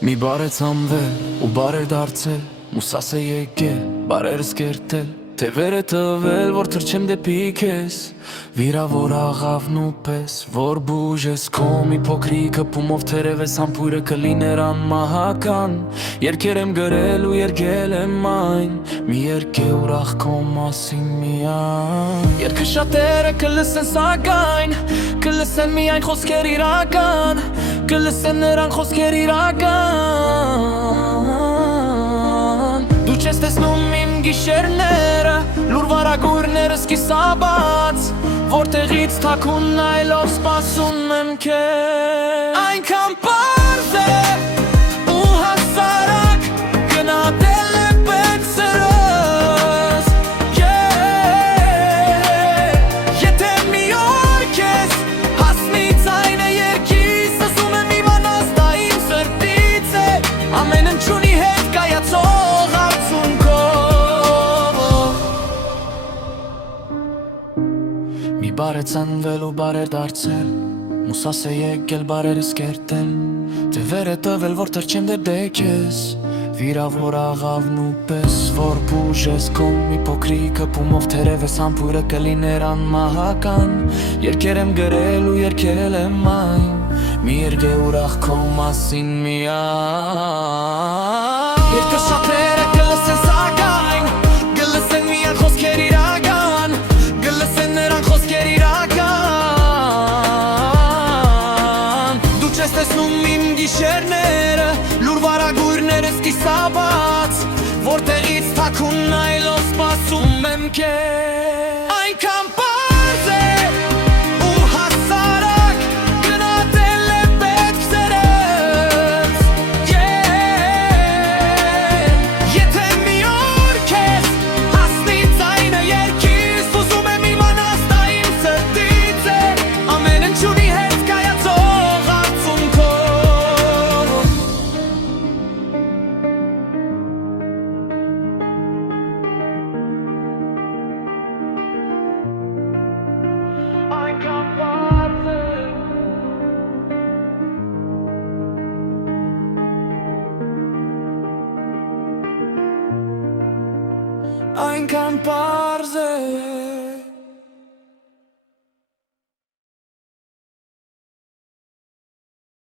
Mi bare ծամվել ու բարեր դարձել Մուսաս է եկել բարերս կերտել Թե վեր է տվել որ թրջեմ դեպի քեզ Վիրավոր աղավն ու պես որ բուժես Քո մի փոքրիկ հպումով թերևս համբույրը կլիներ անմահական Երգեր եմ գրել ու երգել եմ այն Մի երգ է ուրախ քո մասին միայն Երգը շատերը կլսեն սակայն Կլսեն միայն խոսքեր իրական Կլսեն նրան խոսքեր իրական Դու չես տեսնում իմ գիշերները Լուր վարագույրներս կիսաբաց Որտեղից թաքուն նայելով սպասում եմ քեզ Այնքան պարզ է ու հասարակ Գնահատել է պետք սրս Եթե մի օր քեզ հասնի ձայնը երգիս Ասում եմ իմանաս դա իմ սրտից է Ամեն ընչունի հետ կայացող արդյունքով Մի բար է ծնվել ու բարեր դարձել Մուսաս է եկել բարերս կերտել Թե վեր է տվել որ թրջեմ դեպ քեզ Վիրավոր աղավն ու պես որ բուժես Քո մի փոքրիկ հպումով թերևս համբույրը կլիներ անմահական Երգեր եմ գրել ու երգել եմ այն Մի երգ է ուրախ քո մասին միայն Երգը շատերը կլսեն սակայն Կլսեն միայն խոսքեր իրական Կլսեն նրան խոսքեր իրական Դու չես տեսնում իմ գիշերները Լուր վարագույրներս կիսաբաց Որտեղից թաքուն նայելով սպասում եմ քեզ Այնքան պարզ է ու հասարակ Գնահատել է պետք սրս Եթե մի օր քեզ հասնի ձայնը երգիս Ուզում եմ իմանաս դա իմ սրտից է Ամեն ընչունի հետ կայացող արդյունքով Այնքան պարզ է Այնքան պարզ է